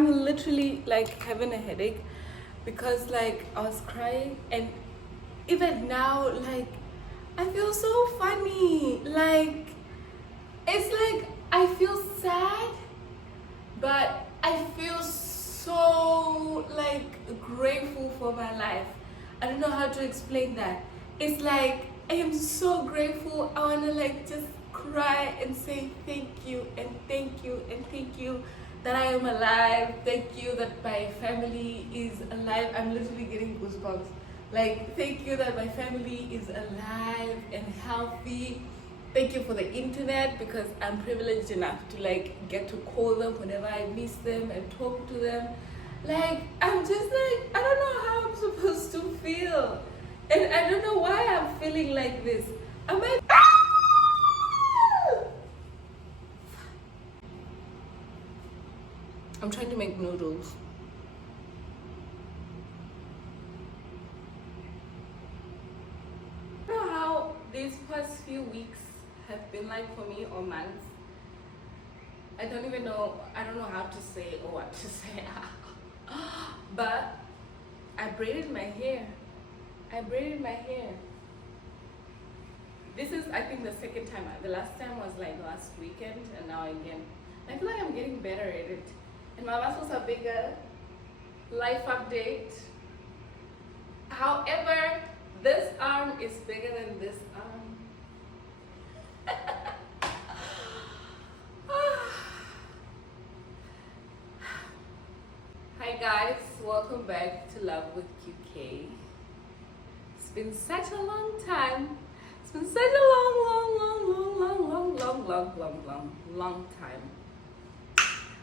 I'm literally like having a headache because like I was crying, and even now like I feel so funny. Like it's like I feel sad, but I feel so like grateful for my life. I don't know how to explain that. It's like I am so grateful. I wanna like just cry and say thank you and thank you and thank you that I am alive. Thank you that my family is alive. I'm literally getting goosebumps. Like, thank you that my family is alive and healthy. Thank you for the internet, because I'm privileged enough to like get to call them whenever I miss them and talk to them. Like, I'm just like, I don't know how I'm supposed to feel. And I don't know why I'm feeling like this. Am I... I'm trying to make noodles. I don't know how these past few weeks have been like for me, or months. I don't even know, I don't know how to say or what to say. But I braided my hair. This is, I think, the second time. The last time was like last weekend, and now again. I feel like I'm getting better at it. And my muscles are bigger. Life update. However, this arm is bigger than this arm. Hi guys, welcome back to Love with QK. It's been such a long time. It's been such a long time.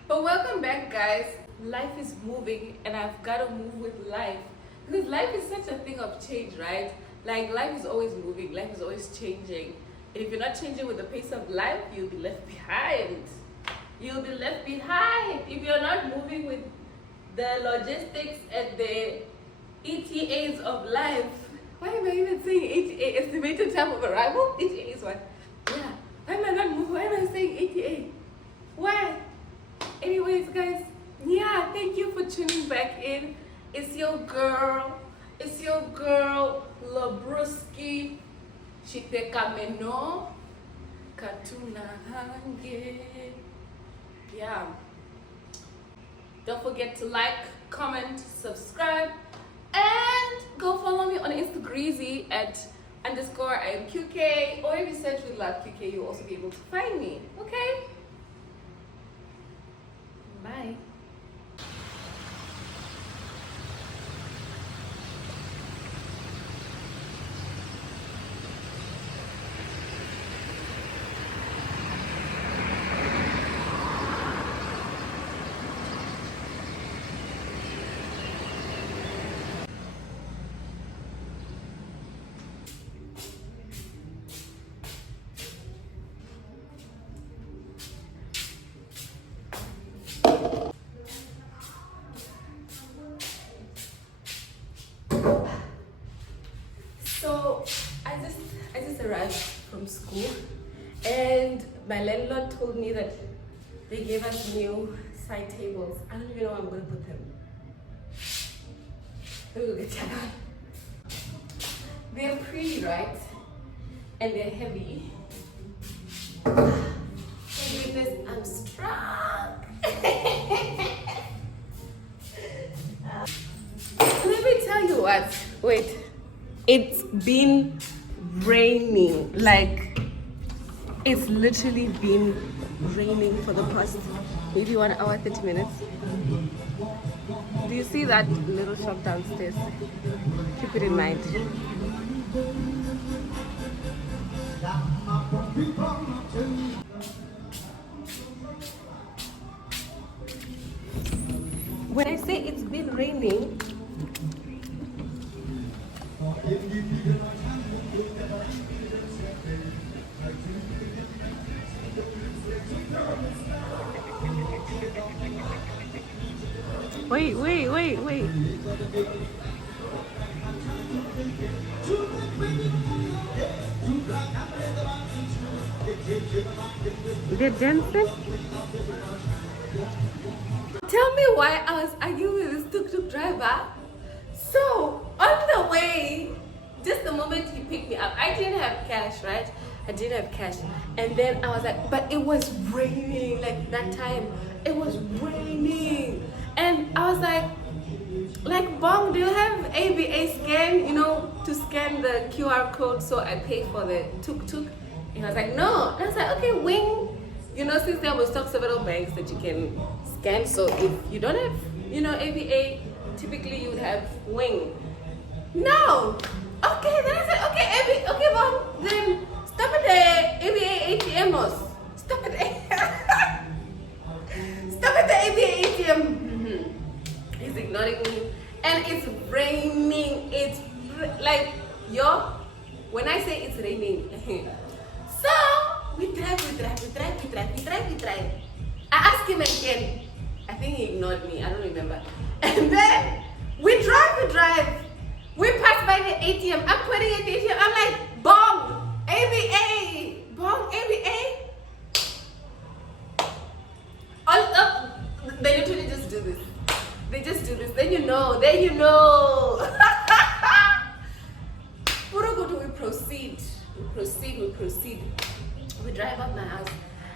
But welcome back, guys. Life is moving, and I've got to move with life, because life is such a thing of change, right? Like, life is always moving, life is always changing. And if you're not changing with the pace of life, you'll be left behind. You'll be left behind if you're not moving with the logistics and the ETAs of life. Why am I even saying ETA? Estimated time of arrival? ETA is what? Yeah. Why am I not moving? Why am I saying ETA? Why? Anyways, guys, yeah, thank you for tuning back in. It's your girl, Labruski. Chiteka meno, katuna hange. Yeah. Don't forget to like, comment, subscribe, and go follow me on Instagram at _IamQK, or if you search with Love QK, you'll also be able to find me. Okay? Bye. So I just arrived from school, and my landlord told me that they gave us new side tables. I don't even know where I'm gonna put them. Let me go get them. They're pretty, right? And they're heavy. Thank goodness I'm strong. Let me tell you what. Wait. It's been raining. Like, it's literally been raining for the past maybe 1 hour, 30 minutes. Do you see that little shop downstairs? Keep it in mind. When I say it's been raining, wait. They're dancing? Tell me why I was arguing with this tuk-tuk driver. So, on the way, just the moment he picked me up, I didn't have cash, right? I didn't have cash. And then I was like, but it was raining, like that time. It was raining. And I was like, Bong, do you have ABA scan, to scan the QR code so I pay for the tuk-tuk? And I was like, no. And I was like, okay, Wing. Since there was several banks that you can scan, so if you don't have, ABA, typically you would have Wing. No. Okay, then I said, okay, ABA, okay, Bong, then stop at the ABA ATM. Stop at the ABA ATM. He's ignoring me. And it's raining. It's like, when I say it's raining. So, we drive. I asked him again. I think he ignored me. I don't remember. And then, we drive. We pass by the ATM. I'm putting in the ATM. I'm like, Bong, ABA. Bong, ABA. They literally just do this. They just do this. Then you know. Purugutu, we proceed. We drive up my house.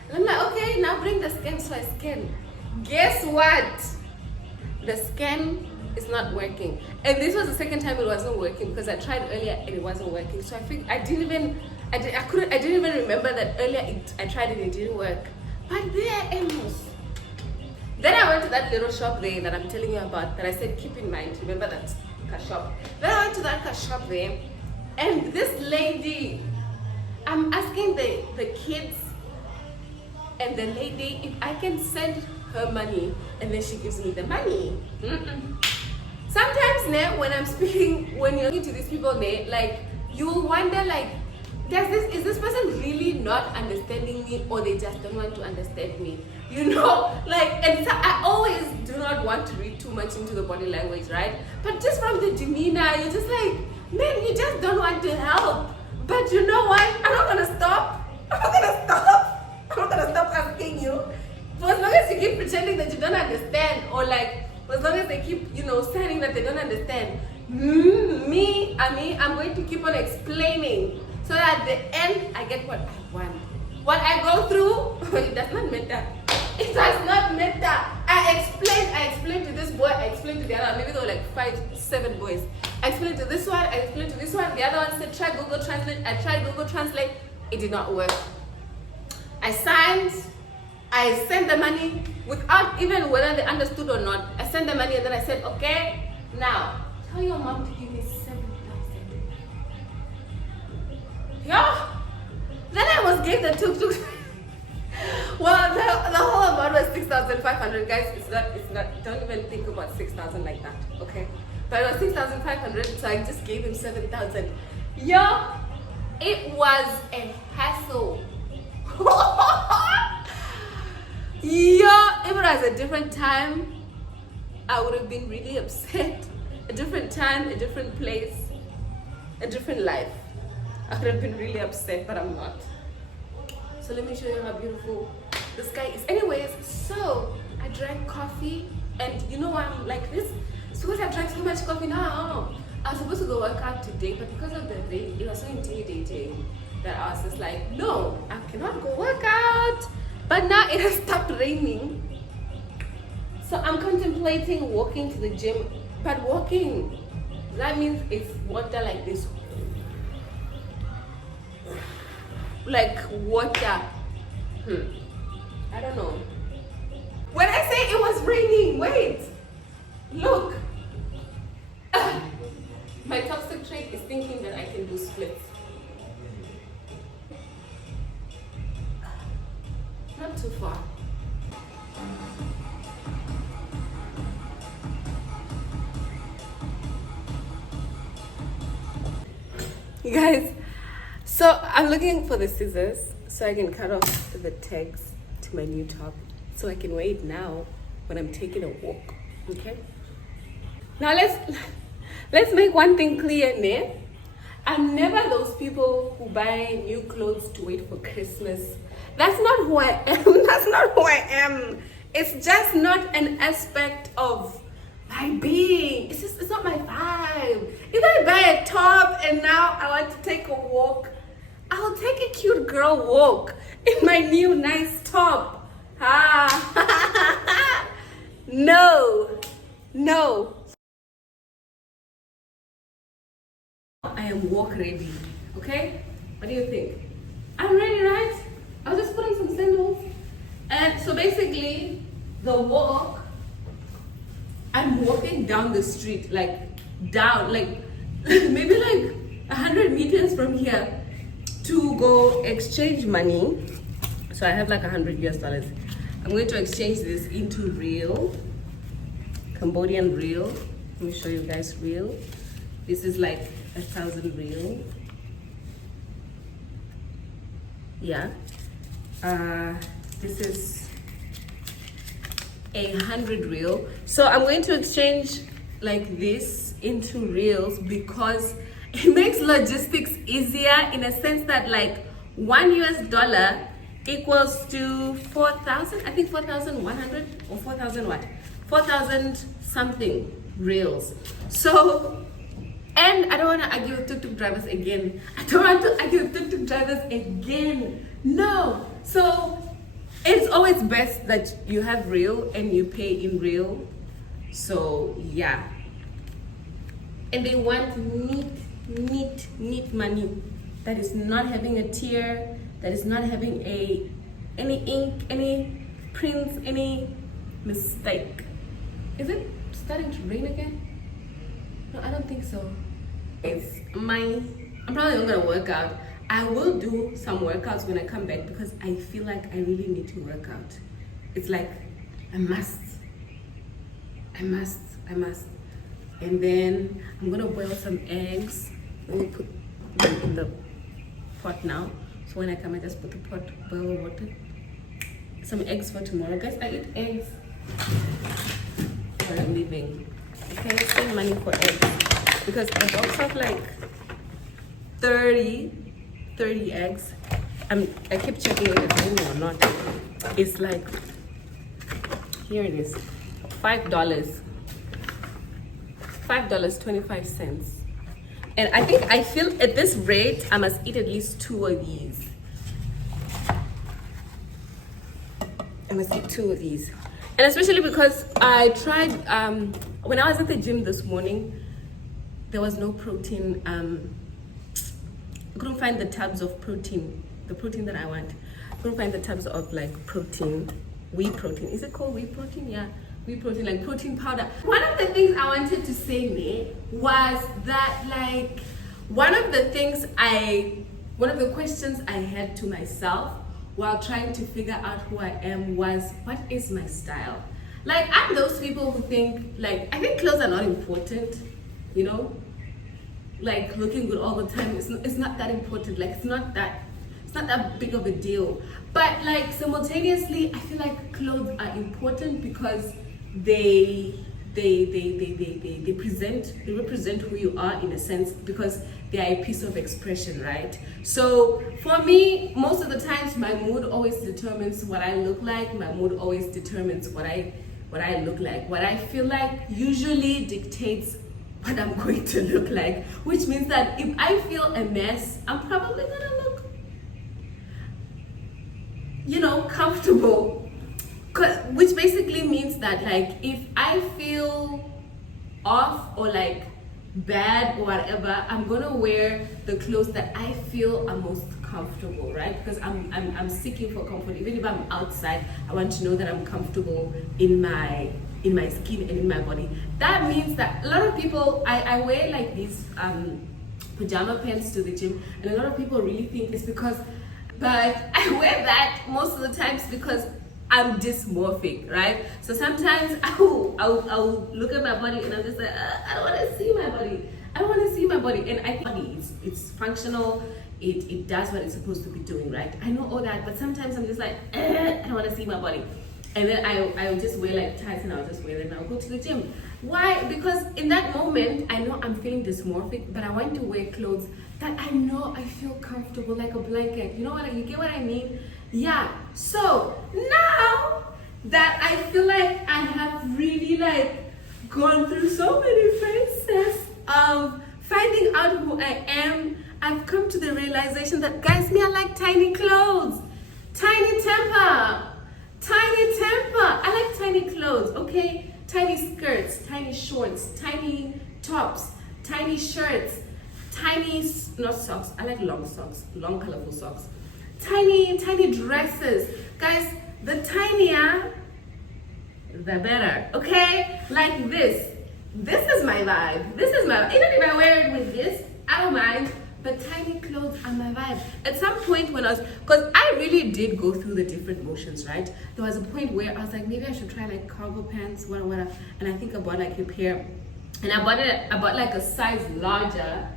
And I'm like, okay, now bring the scan, so I scan. Guess what? The scan is not working. And this was the second time it wasn't working because I tried earlier and it wasn't working. So I didn't even remember that earlier I tried it and it didn't work. But there it was. Then I went to that little shop there that I'm telling you about that I said keep in mind. Remember that car shop? Then I went to that car shop there, and this lady, I'm asking the kids and the lady if I can send her money, and then she gives me the money. Sometimes now when I'm speaking, when you're talking to these people, like you wonder like, is this person really not understanding me, or they just don't want to understand me? And so I always do not want to read too much into the body language, right? But just from the demeanor, you're just like, man, you just don't want to help. But you know what? I'm not gonna stop asking you. For as long as you keep pretending that you don't understand, or like, for as long as they keep, saying that they don't understand, I'm going to keep on explaining. So that at the end, I get what I want. What I go through, it does not matter. It does not matter. I explained to this boy, I explained to the other, maybe there were like 5, 7 boys. I explained to this one, the other one said try Google Translate. I tried Google Translate, it did not work. I signed, I sent the money without even whether they understood or not. I sent the money and then I said, okay, now tell your mom to give me 7,000. Yeah. Then I was gave the tuk-tuk. Well, the whole amount was 6,500, guys. It's not. Don't even think about 6,000 like that, okay? But it was 6,500, so I just gave him 7,000. Yeah, it was a hassle. Yeah, if it was a different time, I would have been really upset. A different time, a different place, a different life. I would have been really upset, but I'm not. So let me show you how beautiful the sky is. Anyways, so I drank coffee, and you know why I'm like this? It's because I drank so much coffee now. I was supposed to go work out today, but because of the rain, it was so intimidating that I was just like, no, I cannot go work out. But now it has stopped raining. So I'm contemplating walking to the gym, but walking, that means it's water like this. Like water. I don't know. When I say it was raining, wait, look. My toxic trait is thinking that I can do splits. Not too far. You guys, so I'm looking for the scissors so I can cut off the tags to my new top so I can wear it now when I'm taking a walk. Okay? Now let's make one thing clear, ne? I'm never those people who buy new clothes to wait for Christmas. That's not who I am. That's not who I am. It's just not an aspect of my being. It's not my vibe. If I buy a top and now I want to take a walk, I'll take a cute girl walk in my new nice top. No. I am walk ready. Okay? What do you think? I'm ready, right? I'll just put on some sandals. And so basically, the walk, I'm walking down the street, like maybe like 100 meters from here to go exchange money. So I have like $100 US. I'm going to exchange this into real, Cambodian real. Let me show you guys real. This is like 1,000 real. Yeah. This is 100 real. So I'm going to exchange like this into reals because it makes logistics easier in a sense that like $1 equals to 4,000, I think 4,100 or 4,000 what? 4,000 something reals. So, and I don't want to argue with tuk-tuk drivers again. No. So it's always best that you have real and you pay in real. So yeah. And they want neat money that is not having a tear, that is not having any ink, any prints, any mistake. Is it starting to rain again? No, I don't think so. I'm probably not gonna work out. I will do some workouts when I come back because I feel like I really need to work out. It's like I must. And then I'm gonna boil some eggs. Let me put them in the pot now. So when I come, I just put the pot, boil water. Some eggs for tomorrow. Guys, I eat eggs for a living. Okay, spend money for eggs. Because a box of like 30 eggs. I keep checking if it's raining or not. It's like, here it is, $5. $5.25. And I feel at this rate, I must eat at least 2 of these. And especially because I tried, when I was at the gym this morning, there was no protein. I couldn't find the tubs of protein, the protein that I want. I couldn't find the tubs of like protein, whey protein. Is it called whey protein? Yeah, whey protein, like protein powder. One of the things I wanted to say there was that like, one of the questions I had to myself while trying to figure out who I am was, what is my style? Like, I'm those people who think, like, I think clothes are not important, you know? Like, looking good all the time, it's not that important. Like, it's not that big of a deal. But, like, simultaneously, I feel like clothes are important because they represent who you are in a sense, because they are a piece of expression, right? So for me, most of the times my mood always determines what I look like. My mood always determines what I look like. What I feel like usually dictates what I'm going to look like, which means that if I feel a mess, I'm probably gonna look, comfortable. Which basically means that, like, if I feel off or like bad or whatever, I'm gonna wear the clothes that I feel are most comfortable, right? Because I'm seeking for comfort. Even if I'm outside, I want to know that I'm comfortable in my skin and in my body. That means that a lot of people, I wear like these pajama pants to the gym, and a lot of people really think it's because, but I wear that most of the times because I'm dysmorphic, right? So sometimes I'll look at my body and I'm just like, I don't want to see my body. And I think it's functional. It does what it's supposed to be doing, right? I know all that, but sometimes I'm just like, I don't want to see my body. And then I'll just wear like tights and I'll just wear them and I'll go to the gym. Why? Because in that moment, I know I'm feeling dysmorphic, but I want to wear clothes that I know I feel comfortable, like a blanket. You know what? You get what I mean? Yeah. So now that I feel like I have really like gone through so many phases of finding out who I am. I've come to the realization that, guys, me, I like tiny clothes, tiny temper. I like tiny clothes, okay? Tiny skirts, tiny shorts, tiny tops, tiny shirts, tiny, not socks, I like long socks, long colorful socks. Tiny dresses. Guys, the tinier, the better, okay? Like this. This is my vibe. Even if I wear it with this, I don't mind. But tiny clothes are my vibe. At some point when because I really did go through the different motions, right? There was a point where I was like, maybe I should try like cargo pants, whatever. And I think I bought like a pair. And I bought like a size larger.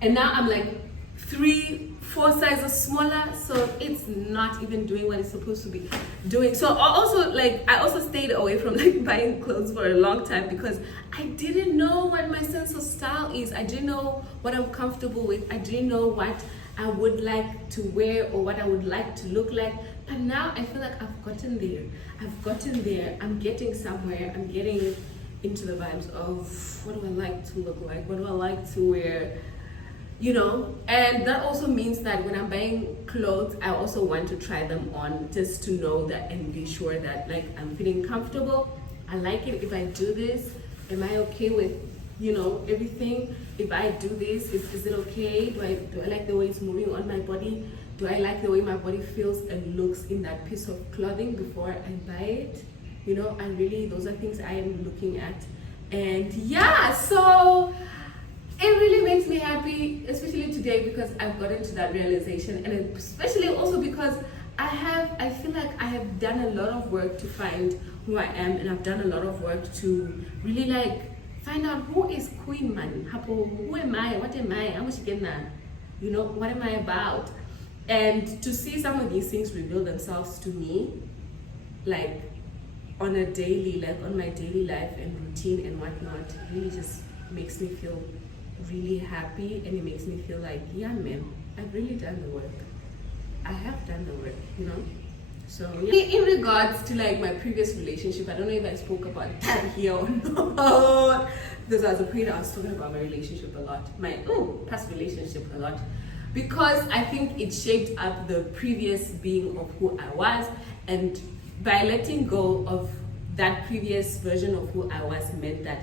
And now I'm like 3-4 sizes smaller, so it's not even doing what it's supposed to be doing. So I also stayed away from like buying clothes for a long time because I didn't know what my sense of style is. I didn't know what I'm comfortable with. I didn't know what I would like to wear or what I would like to look like. But now I feel like I've gotten there. I'm getting somewhere. I'm getting into the vibes of what do I like to look like? What do I like to wear? You know, and that also means that when I'm buying clothes, I also want to try them on just to know that and be sure that like I'm feeling comfortable. I like it if I do this. Am I okay with, you know, everything? If I do this, is it okay? Do I like the way it's moving on my body? Do I like the way my body feels and looks in that piece of clothing before I buy it? You know, those are things I am looking at. And yeah, so it really makes me happy, especially today, because I've gotten to that realization, and especially also because I feel like I have done a lot of work to find who I am, and I've done a lot of work to really like find out who is Queen Man. Who am I? What am I? How much again now? You know, what am I about? And to see some of these things reveal themselves to me, like on my daily life and routine and whatnot, really just makes me feel really happy, and it makes me feel like, yeah man, I've really done the work. I have done the work, you know. So yeah. In regards to like my previous relationship, I don't know if I spoke about that here or not, because as a point I was talking about my relationship a lot, my past relationship a lot, because I think it shaped up the previous being of who I was. And by letting go of that previous version of who I was meant that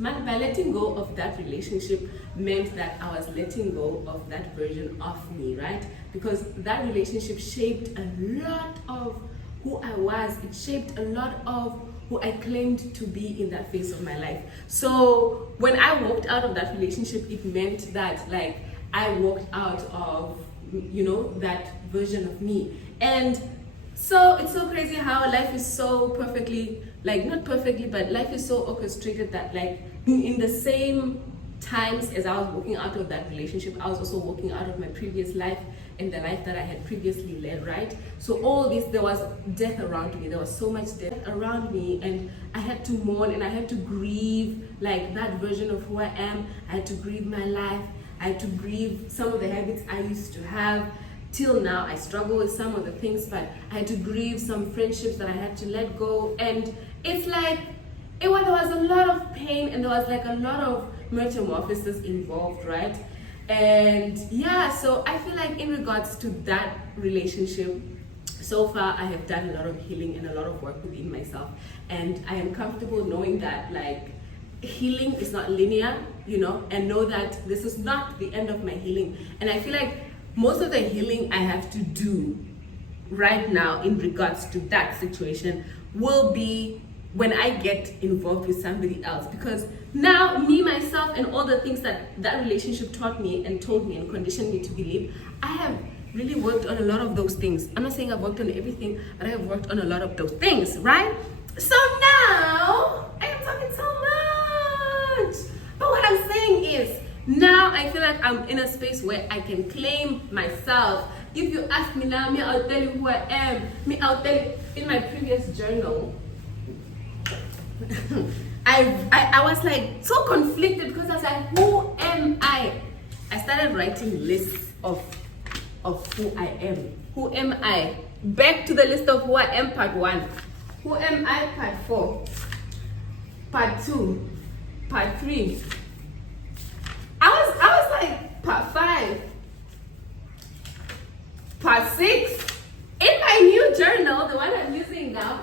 by letting go of that relationship meant that I was letting go of that version of me, right? Because that relationship shaped a lot of who I was. It shaped a lot of who I claimed to be in that phase of my life. So when I walked out of that relationship, it meant that like I walked out of, you know, that version of me. And so it's so crazy how life is so perfectly, like not perfectly, but life is so orchestrated that like in the same times as I was walking out of that relationship, I was also walking out of my previous life and the life that I had previously led, right? So all this, there was death around me. There was so much death around me, and I had to mourn and I had to grieve like that version of who I am. I had to grieve my life. I had to grieve some of the habits I used to have. Till now, I struggle with some of the things, but I had to grieve some friendships that I had to let go. And it's like, there was a lot of pain, and there was like a lot of metamorphosis involved, right? And yeah, so I feel like in regards to that relationship, so far I have done a lot of healing and a lot of work within myself. And I am comfortable knowing that like healing is not linear, you know, and know that this is not the end of my healing. And I feel like most of the healing I have to do right now in regards to that situation will be when I get involved with somebody else, because now me, myself, and all the things that that relationship taught me and told me and conditioned me to believe, I have really worked on a lot of those things. I'm not saying I've worked on everything, but I have worked on a lot of those things, right? So now I am talking so much, but what I'm saying is now I feel like I'm in a space where I can claim myself. If you ask me now, me, I'll tell you who I am. Me, I'll tell you in my previous journal. I was like so conflicted because I was like, who am I? I started writing lists of who I am. Who am I? back to the list of who I am, part 1. Who am I, part 4. Part 2. Part 3. I was like, part 5. Part 6. In my new journal, the one I'm using now,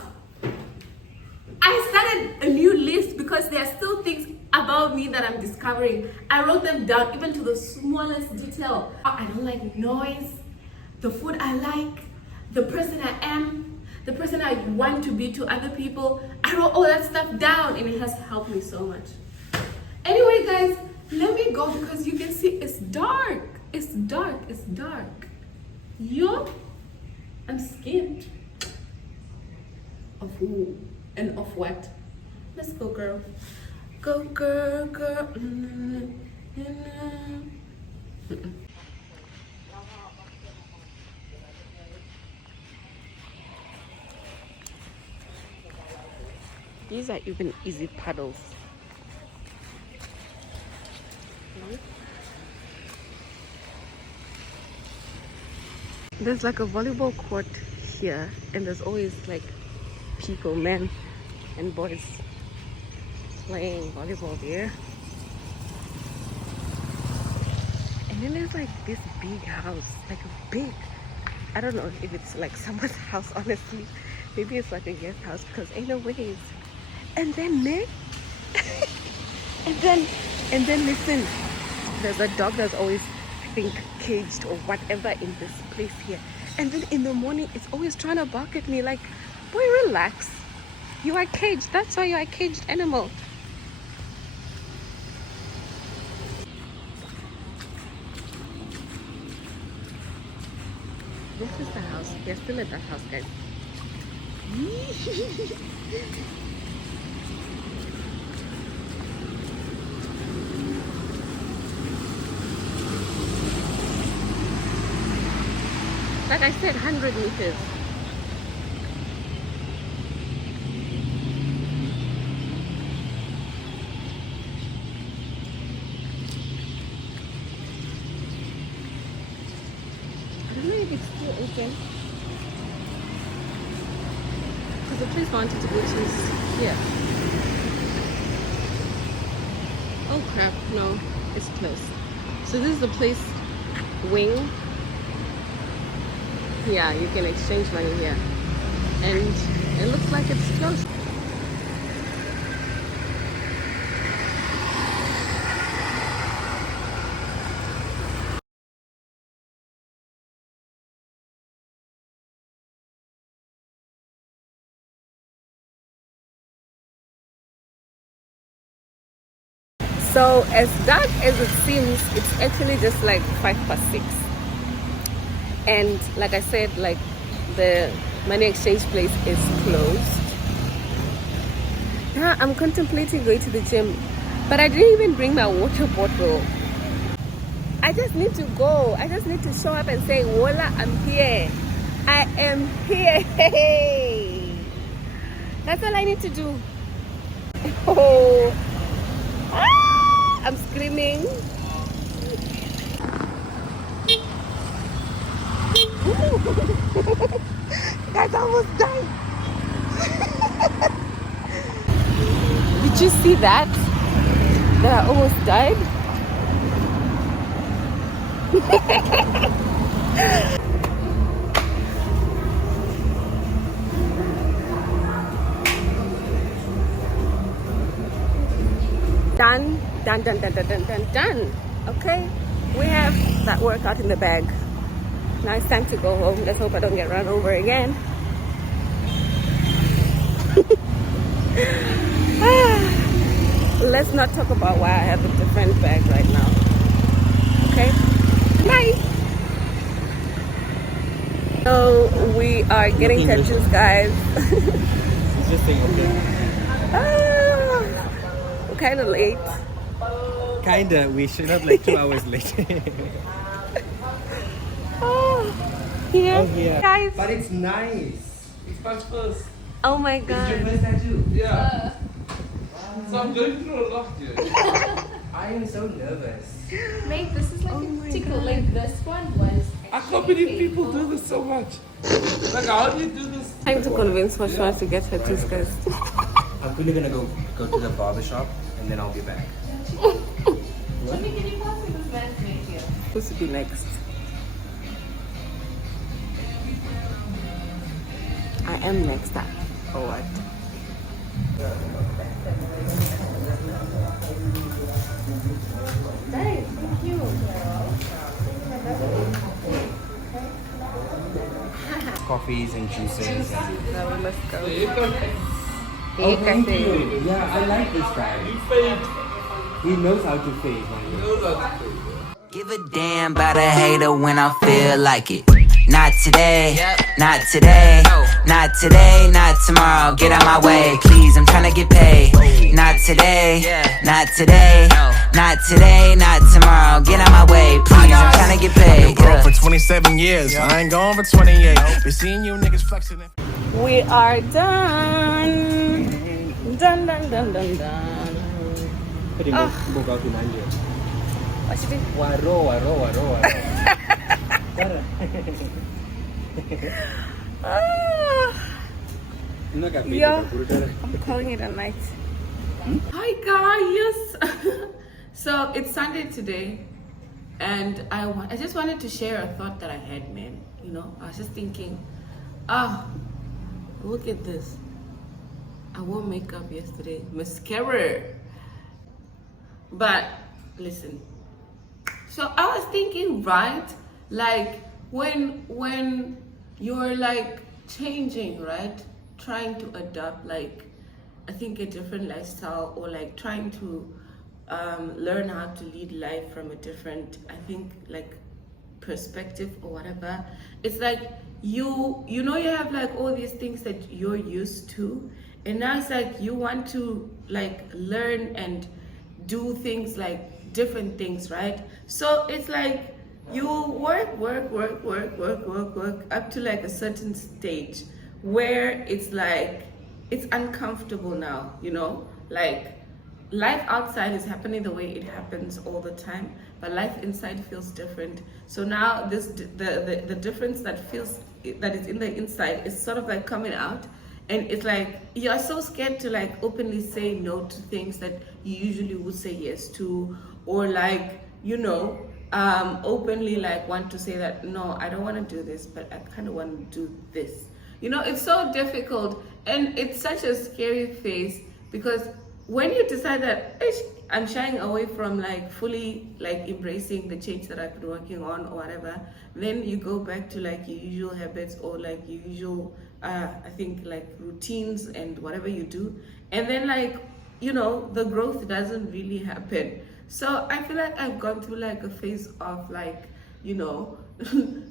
I started a new list because there are still things about me that I'm discovering. I wrote them down even to the smallest detail. I don't like noise, the food I like, the person I am, the person I want to be to other people. I wrote all that stuff down and it has helped me so much. Anyway guys, let me go because you can see it's dark. It's dark, it's dark. Yo, I'm scared. Of who and of what? Let's go, girl. Go, girl, girl. These are even easy paddles. There's like a volleyball court here, and there's always like people, men and boys, playing volleyball there. And then there's like this big house, like a big, I don't know if it's like someone's house, honestly. Maybe it's like a guest house because ain't no ways. And then Nick, and then listen, there's a dog that's always, I think, caged or whatever in this place here. And then in the morning, it's always trying to bark at me like, boy, relax. You are caged. That's why you are a caged animal. This is the house. We're still at that house, guys. Like I said, 100 meters. I don't know if it's still open. Because the place I wanted to go to is here. Oh crap, no, it's closed. So this is the place wing. Yeah, you can exchange money here. And it looks like it's closed. So as dark as it seems, it's actually just like 6:05. And like I said, like the money exchange place is closed. Yeah, I'm contemplating going to the gym, but I didn't even bring my water bottle. I just need to go. I just need to show up and say, voila, I'm here. I am here. Hey. That's all I need to do. Oh. I'm screaming. Guys, I almost died. Did you see that? That I almost died? Done. Done. Okay, we have that workout in the bag. Now it's time to go home. Let's hope I don't get run over again. Let's not talk about why I have a different bag right now. Okay, bye. So we are getting tattoos, guys. It's just saying okay. We're kind of late. Kinda, we should have like 2 hours late. Here, Oh, yeah. guys. But it's nice. It's much first. Oh my It's your god. first tattoo. Yeah. So I'm going through a lot, dude. I am so nervous. Mate, this is like Oh a my tickle. God. Like this one was. I can't believe people do this so much. Like, how do you do this? Trying to convince Joshua to get her toothpaste. I'm quickly gonna go to the barber shop and then I'll be back. Who's to be next? I am next up. Or what? Thank you. Coffees and juices. Now let's go. Oh, thank you. Yeah, I like this guy. You fade. He knows how to fade, man. You know that fade. Give a damn about a hater when I feel like it. Not today, not today, not today, not tomorrow. Get out my way, please, I'm tryna get paid. Not today, not today, not today, not tomorrow. Get out my way, please, I'm tryna get paid. Broke for 27 years, I ain't going for 28. Been seeing you niggas flexing it. We are done. Done, done, done, done, done. Pwede mo bugaw pinanyo. What should we? Waro. Para. Yeah, I'm calling it a night. Hi guys. So it's Sunday today, and I just wanted to share a thought that I had, man. You know, I was just thinking, look at this. I wore makeup yesterday, mascara. But listen. So I was thinking, right? Like when you're like changing, right? Trying to adopt like I think a different lifestyle, or like trying to learn how to lead life from a different, I think, like perspective or whatever. It's like you know you have like all these things that you're used to, and now it's like you want to like learn and do things like different things, right? So it's like you work up to like a certain stage where it's like it's uncomfortable now, you know, like life outside is happening the way it happens all the time, but life inside feels different. So now this the difference that is in the inside is sort of like coming out, and it's like you're so scared to like openly say no to things that you usually would say yes to, or like, you know, openly like want to say that no, I don't want to do this, but I kind of want to do this. You know, it's so difficult, and it's such a scary phase, because when you decide that I'm shying away from like fully like embracing the change that I've been working on or whatever, then you go back to like your usual habits or like your usual I think like routines and whatever you do, and then like, you know, the growth doesn't really happen. So I feel like I've gone through like a phase of like, you know,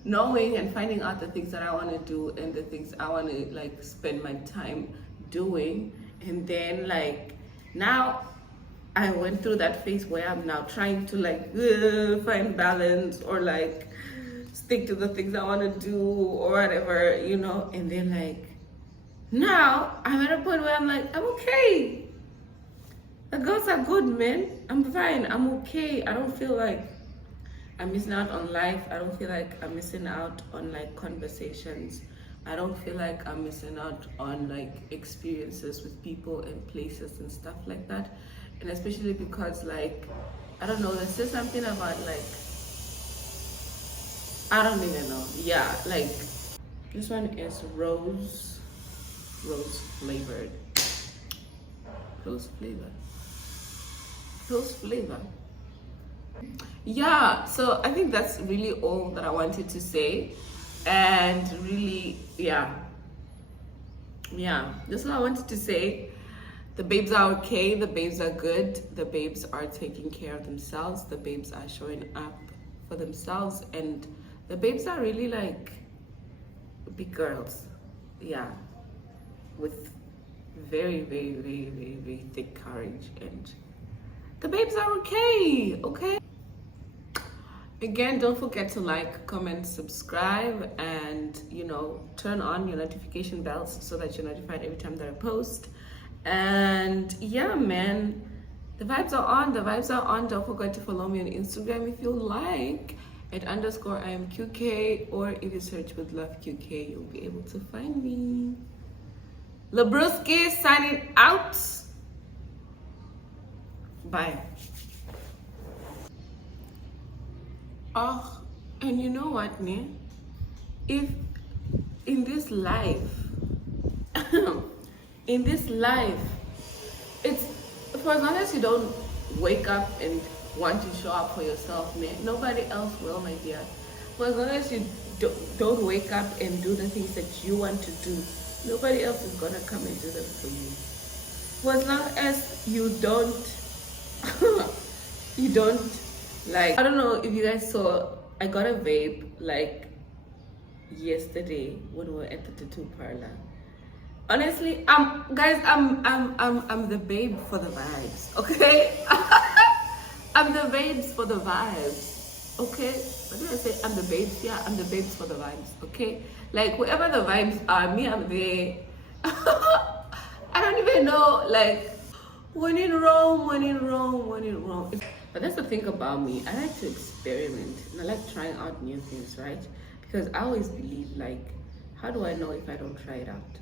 knowing and finding out the things that I want to do and the things I want to like spend my time doing, and then like now I went through that phase where I'm now trying to like find balance or like stick to the things I want to do or whatever, you know. And then like now I'm at a point where I'm like, I'm okay. The girls are good, man. I'm fine. I'm okay. I don't feel like I'm missing out on life. I don't feel like I'm missing out on like conversations. I don't feel like I'm missing out on like experiences with people and places and stuff like that. And especially because like, I don't know, there's just something about like, I don't even know. Yeah, like this one is rose flavored. Rose flavor. Yeah, so I think that's really all that I wanted to say. And really, yeah, that's what I wanted to say. The babes are okay, the babes are good, the babes are taking care of themselves, the babes are showing up for themselves, and the babes are really like big girls, yeah, with very, very, very, very, very thick courage, and the babes are okay. Again, don't forget to like, comment, subscribe, and, you know, turn on your notification bells so that you're notified every time that I post. And yeah, man, the vibes are on. Don't forget to follow me on Instagram if you like. @_IamQK, or if you search with Love QK, you'll be able to find me. Labruski signing out. Bye. Oh, and you know what, ne? If in this life, it's for as long as you don't wake up and want to show up for yourself, ne? Nobody else will, my dear. For as long as you don't wake up and do the things that you want to do, nobody else is gonna come and do them for you. For as long as you don't, like, I don't know if you guys saw, I got a vape like yesterday when we were at the tattoo parlor. Honestly, guys, I'm the babe for the vibes, okay? I'm the babes for the vibes, okay? What did I say? I'm the babes. Yeah, I'm the babes for the vibes, okay? Like, wherever the vibes are, me, I'm there. I don't even know, like, when in Rome. But that's the thing about me. I like to experiment, and I like trying out new things, right? Because I always believe, like, how do I know if I don't try it out?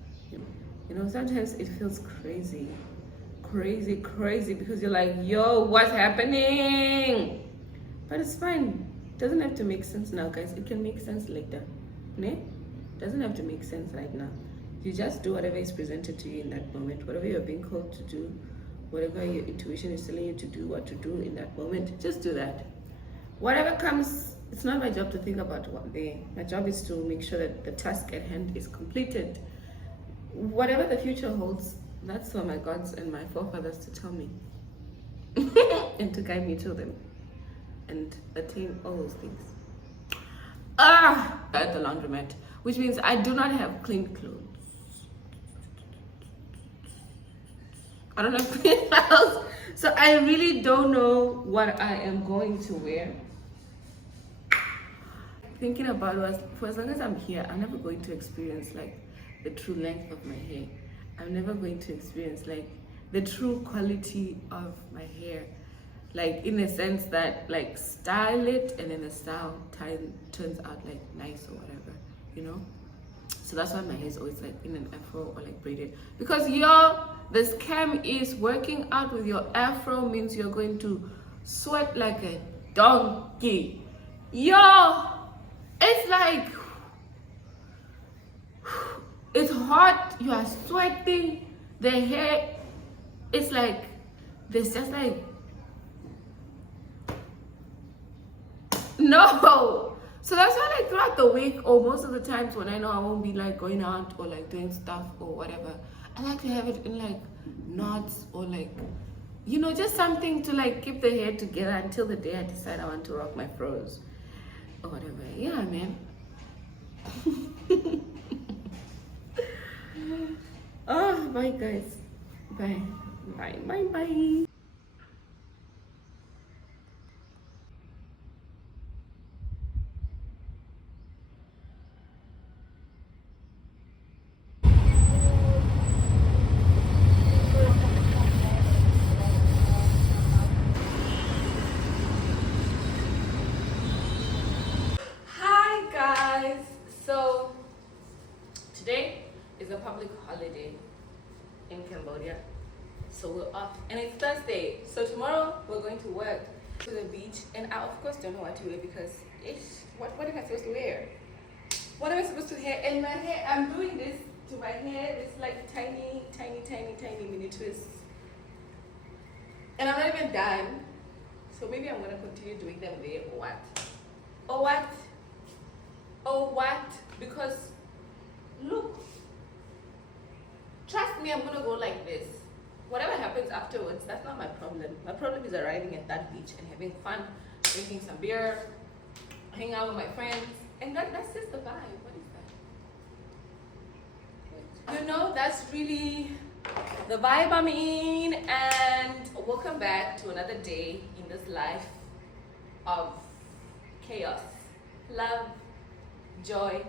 You know, sometimes it feels crazy, because you're like, yo, what's happening? But it's fine. It doesn't have to make sense now, guys. It can make sense later. Ne? It doesn't have to make sense right now. You just do whatever is presented to you in that moment, whatever you're being called to do, whatever your intuition is telling you to do, what to do in that moment, just do that. Whatever comes, it's not my job to think about what day. My job is to make sure that the task at hand is completed. Whatever the future holds, that's for my gods and my forefathers to tell me and to guide me to them and attain all those things. At the laundromat, which means I do not have clean clothes. I don't have clean clothes, so I really don't know what I am going to wear. Thinking about was, for as long as I'm here, I'm never going to experience like the true length of my hair. I'm never going to experience like the true quality of my hair, like in the sense that like style it and then the style turns out like nice or whatever, you know. So that's why my hair is always like in an afro or like braided, because the scam is working out with your afro means you're going to sweat like a donkey. It's like, it's hot, you are sweating, the hair, it's like, there's just like, no. So that's why like throughout the week or most of the times when I know I won't be like going out or like doing stuff or whatever, I like to have it in like knots or like, you know, just something to like keep the hair together until the day I decide I want to rock my froze or whatever. Yeah, man. Oh, bye guys. Bye. Hi guys. So today is a public holiday in Cambodia, so we're off and it's Thursday. So tomorrow we're going to work to the beach, and I of course don't know what to wear because what am I supposed to wear? What am I supposed to wear? And my hair, I'm doing this to my hair. It's like tiny mini twists, and I'm not even done. So maybe I'm gonna continue doing them there or what? Because look, trust me, I'm gonna go like this. Whatever happens afterwards, that's not my problem. My problem is arriving at that beach and having fun, drinking some beer, hanging out with my friends, and that's just the vibe. What is that? You know, that's really the vibe I'm in. And welcome back to another day in this life of chaos, love, joy,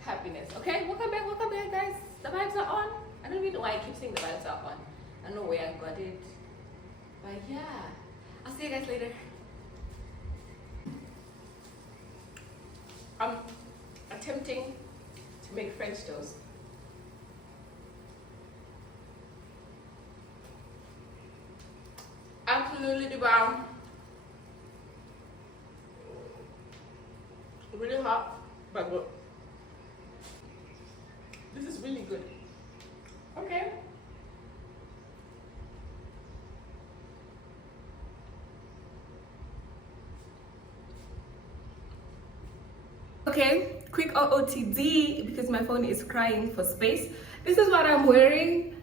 happiness. Okay, welcome back guys. The vibes are on. I don't even know why I keep saying the vibes are on. I don't know where I got it, but yeah, I'll see you guys later. I'm attempting to make French toast. Absolutely divine. Really hot, but good. This is really good. Okay. Okay, quick OOTD because my phone is crying for space. This is what I'm wearing.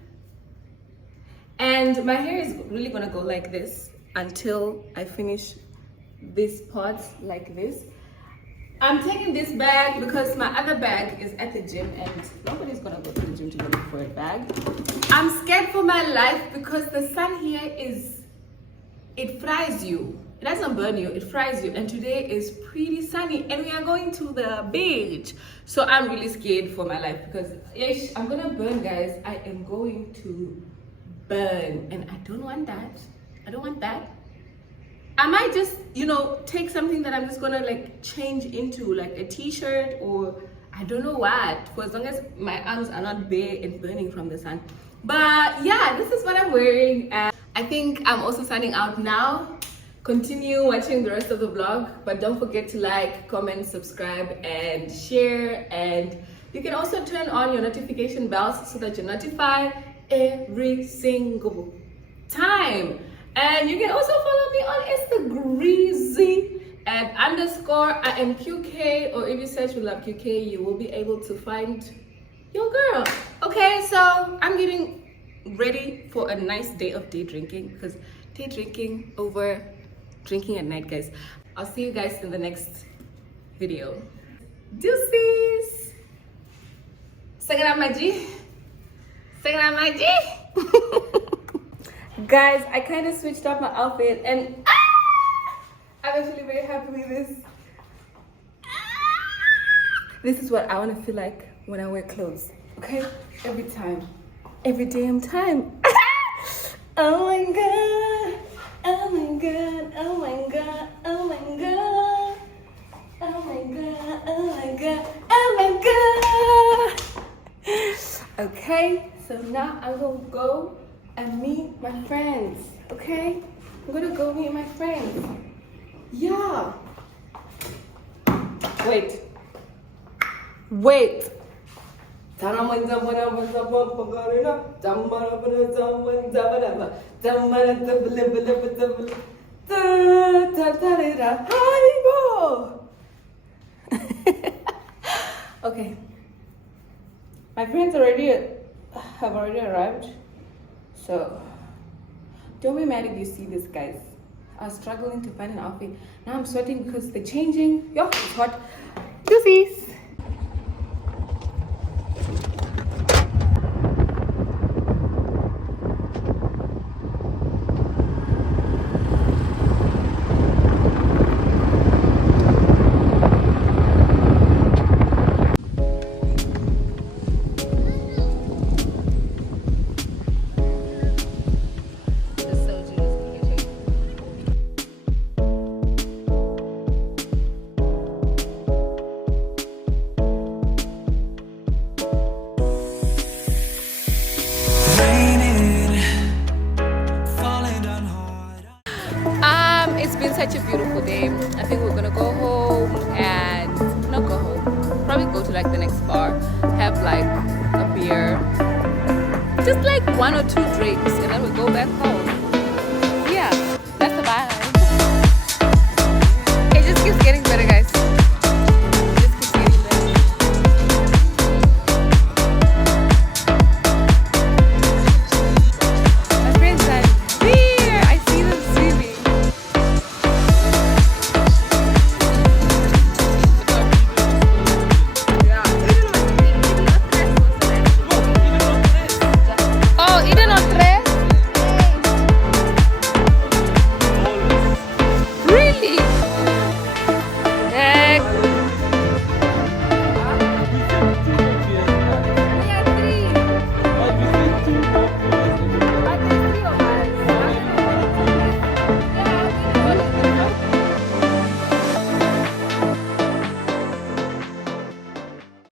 And my hair is really gonna go like this until I finish this part like this. I'm taking this bag because my other bag is at the gym and nobody's gonna go to the gym to look for a bag. I'm scared for my life because the sun here it fries you. It doesn't burn you, it fries you. And today is pretty sunny and we are going to the beach. So I'm really scared for my life because I'm gonna burn, guys. I am going to burn and I don't want that. I don't want that. I might just, take something that I'm just gonna like change into like a t-shirt or I don't know what, for as long as my arms are not bare and burning from the sun. But yeah, this is what I'm wearing and I think I'm also signing out now. Continue watching the rest of the vlog, but don't forget to like, comment, subscribe and share, and you can also turn on your notification bells so that you're notified every single time. And you can also follow me on Instagram at _IamQK, or if you search for Love QK, you will be able to find your girl. Okay, so I'm getting ready for a nice day of day drinking because day drinking over drinking at night, guys. I'll see you guys in the next video. Deuces! Second my G. Second my G. Guys, I kind of switched up my outfit and I'm actually very happy with this. This is what I want to feel like when I wear clothes, okay? Every time. Every damn time. Oh my god. Oh my god. Oh my god. Oh my god. Oh my god. Oh my god. Oh my god. Okay, so now I'm gonna go and meet my friends, okay? I'm gonna go meet my friends. Yeah. Wait. Okay. My friends have already arrived. So don't be mad if you see this, guys. I was struggling to find an outfit. Now I'm sweating because the changing. Yo, it's hot. Deuces. It's been such a beautiful day. I think we're gonna go home and not go home, probably go to like the next bar, have like a beer, just like 1 or 2 drinks, and then we go back home.